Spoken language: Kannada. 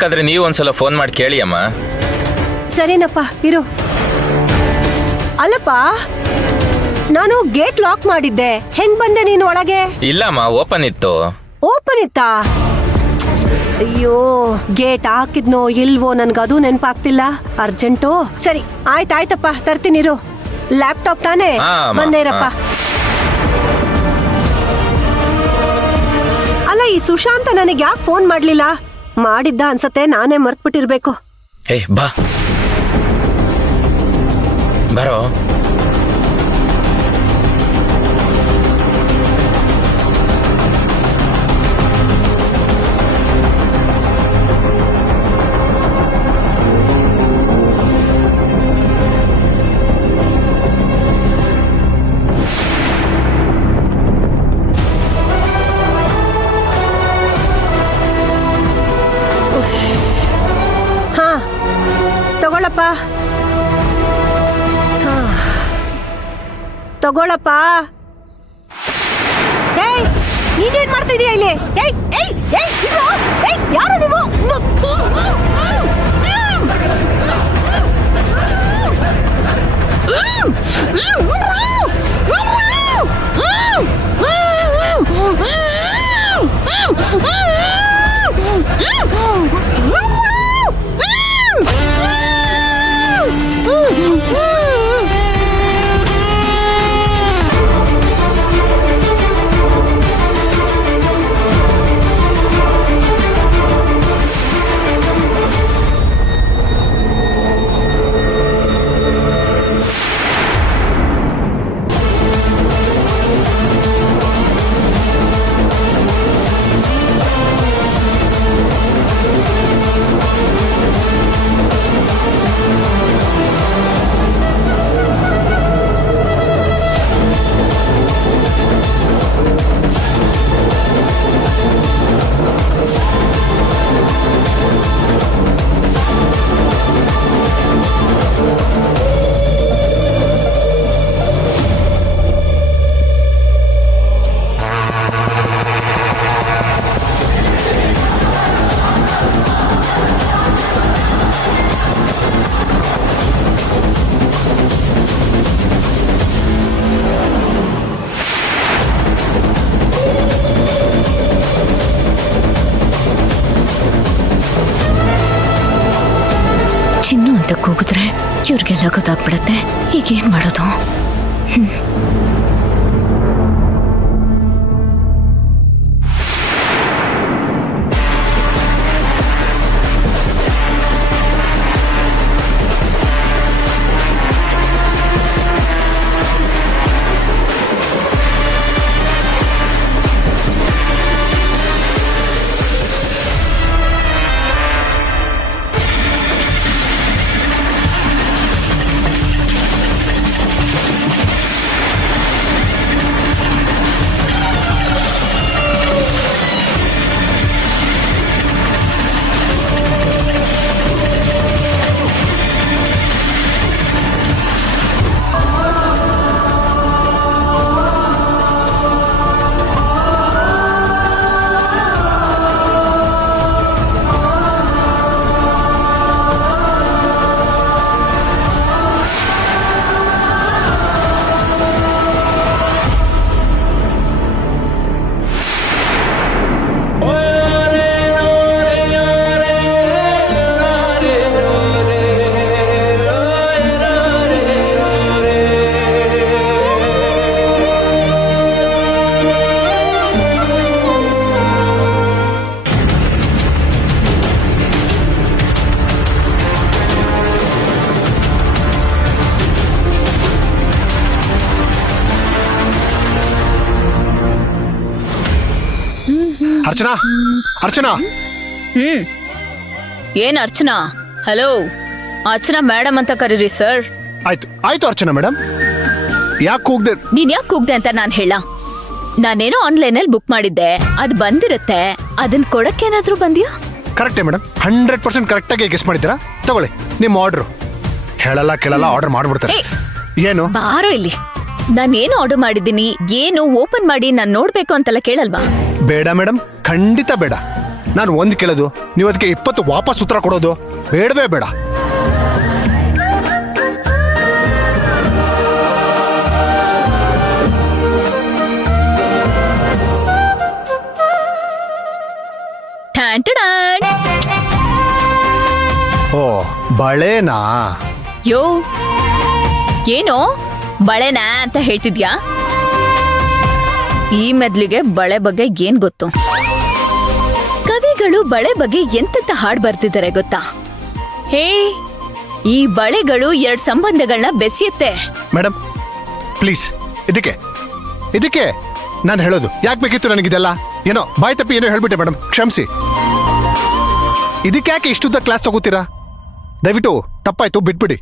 ಬೇಕಾದ್ರೆ ನೀವು ಒಂದ್ಸಲ ಫೋನ್ ಮಾಡಿ ಕೇಳಿ ಅಮ್ಮ. ಸರಿನಪ್ಪ ಇರು. ಅಲ್ಲಪ್ಪ, ನಾನು ಗೇಟ್ ಲಾಕ್ ಮಾಡಿದ್ದೆ, ಹೆಂಗ್ ಬಂದೆ ನೀನು ಒಳಗೆ? ಇಲ್ಲಮ್ಮ, ಓಪನ್ ಇತ್ತು. ಓಪನ್ ಇತ್ತಾ? ಅಯ್ಯೋ, ಗೇಟ್ ಹಾಕಿದ್ನೋ ಇಲ್ವೋ ನನ್ಗದು ನೆನ್ಪಾಗ್ತಿಲ್ಲ. ಅರ್ಜೆಂಟು. ಸರಿ ಆಯ್ತಾಯ್ತಪ್ಪ, ತರ್ತೀನಿರು. ಲ್ಯಾಪ್ಟಾಪ್ ತಾನೇ? ಬಂದೇ ಇರಪ್ಪ. ಅಲ್ಲ, ಈ ಸುಶಾಂತ ನನಗೆ ಯಾಕೆ ಫೋನ್ ಮಾಡ್ಲಿಲ್ಲ? ಮಾಡಿದ್ದ ಅನ್ಸತ್ತೆ, ನಾನೇ ಮರ್ತ್ಬಿಟ್ಟಿರ್ಬೇಕು. ಏ ಬಾ ಬರೋ. ಹಾ ತಗೊಳಪ್ಪ. ತಗೊಳಪ್ಪ. ಏಯ್, ನೀನೇನ್ ಮಾಡ್ತಾ ಇದೀಯ ಇಲ್ಲಿ? ಏಯ್ ಏಯ್ ಏಯ್, ಯಾರು ನೀವು? ಚಿನ್ನು ಅಂತ ಕೂಗಿದ್ರೆ ಇವ್ರಿಗೆಲ್ಲ ಗೊತ್ತಾಗ್ಬಿಡತ್ತೆ. ಈಗೇನ್ ಮಾಡೋದು? ಅರ್ಚನಾ, ಅರ್ಚನಾ. ಏನ್ ಅರ್ಚನಾ? ಹಲೋ, ಅರ್ಚನಾ ಮೇಡಮ್ ಅಂತ ಕರೀರಿ ಸರ್. ಆಯ್ತು ಆಯ್ತು ಅರ್ಚನಾ ಮೇಡಮ್. ಯಾಕೆ ಕೂಗ್ದೆ? ನೀನ್ ಯಾಕೆ ಕೂಗ್ದೆ ಅಂತ ನಾನ್ ಹೇಳ. ನಾನೇನೋ ಆನ್ಲೈನ್ ಅಲ್ಲಿ ಬುಕ್ ಮಾಡಿದ್ದೆ, ಅದ್ ಬಂದಿರುತ್ತೆ. ಅದನ್ ಕೊಡಕ್ಕೇನಾದ್ರೂ ಬಂದ್ಯಾ? ಕರೆಕ್ಟೇ ಮೇಡಮ್, 100% ಕರೆಕ್ಟ್ ಆಗಿ ಗೆಸ್ ಮಾಡಿದ್ದೀರಾ. ತಗೊಳ್ಳಿ ನಿಮ್ಮ ಆರ್ಡರ್. ಹೇಳಲ್ಲ ಕೇಳಲ್ಲ ಆರ್ಡರ್ ಮಾಡ್ಬಿಡ್ತಾರೆ. ಏನು? ಬಾರೋ ಇಲ್ಲಿ. ನಾನೇನು ಆರ್ಡರ್ ಮಾಡಿದ್ದೀನಿ, ಏನು ಓಪನ್ ಮಾಡಿ ನಾನ್ ನೋಡ್ಬೇಕು ಅಂತೆಲ್ಲ ಕೇಳಲ್ವಾ? ಬೇಡ ಮೇಡಮ್, ಖಂಡಿತ ಬೇಡ. ನಾನು ಒಂದು ಕೇಳೋದು ನೀವು ಅದಕ್ಕೆ 20 ವಾಪಸ್ ಉತ್ತರ ಕೊಡೋದು ಬೇಡವೇ ಬೇಡ. Tan tan. ಓ ಬಳೆನಾ? ಯೋ ಏನೋ ಬಳೆನಾ ಅಂತ ಹೇಳ್ತಿದ್ಯಾ? ಈ ಮೆದ್ಲಿಗೆ ಬಳೆ ಬಗ್ಗೆ ಏನ್ ಗೊತ್ತು? ಕವಿಗಳು ಬಳೆ ಬಗ್ಗೆ ಎಂತೆಂತ ಹಾಡ್ ಬರ್ತಿದ್ದಾರೆ ಗೊತ್ತಾ? ಹೇ, ಈ ಬಳೆಗಳು 2 ಸಂಬಂಧಗಳನ್ನ ಬೆಸೆಯುತ್ತೆ. ಮೇಡಮ್ ಪ್ಲೀಸ್, ಇದಕ್ಕೆ ನಾನು ಹೇಳೋದು ಯಾಕೆ ಬೇಕಿತ್ತು ನನಗಿದೆಲ್ಲ? ಏನೋ ಬಾಯ್ ತಪ್ಪಿ ಏನೋ ಹೇಳ್ಬಿಟ್ಟೆ ಮೇಡಮ್, ಕ್ಷಮಿಸಿ. ಇದಕ್ಕೆ ಯಾಕೆ ಇಷ್ಟುದ್ದ ಕ್ಲಾಸ್ ತಗೋತೀರಾ? ದಯವಿಟ್ಟು ತಪ್ಪಾಯ್ತು, ಬಿಟ್ಬಿಡಿ.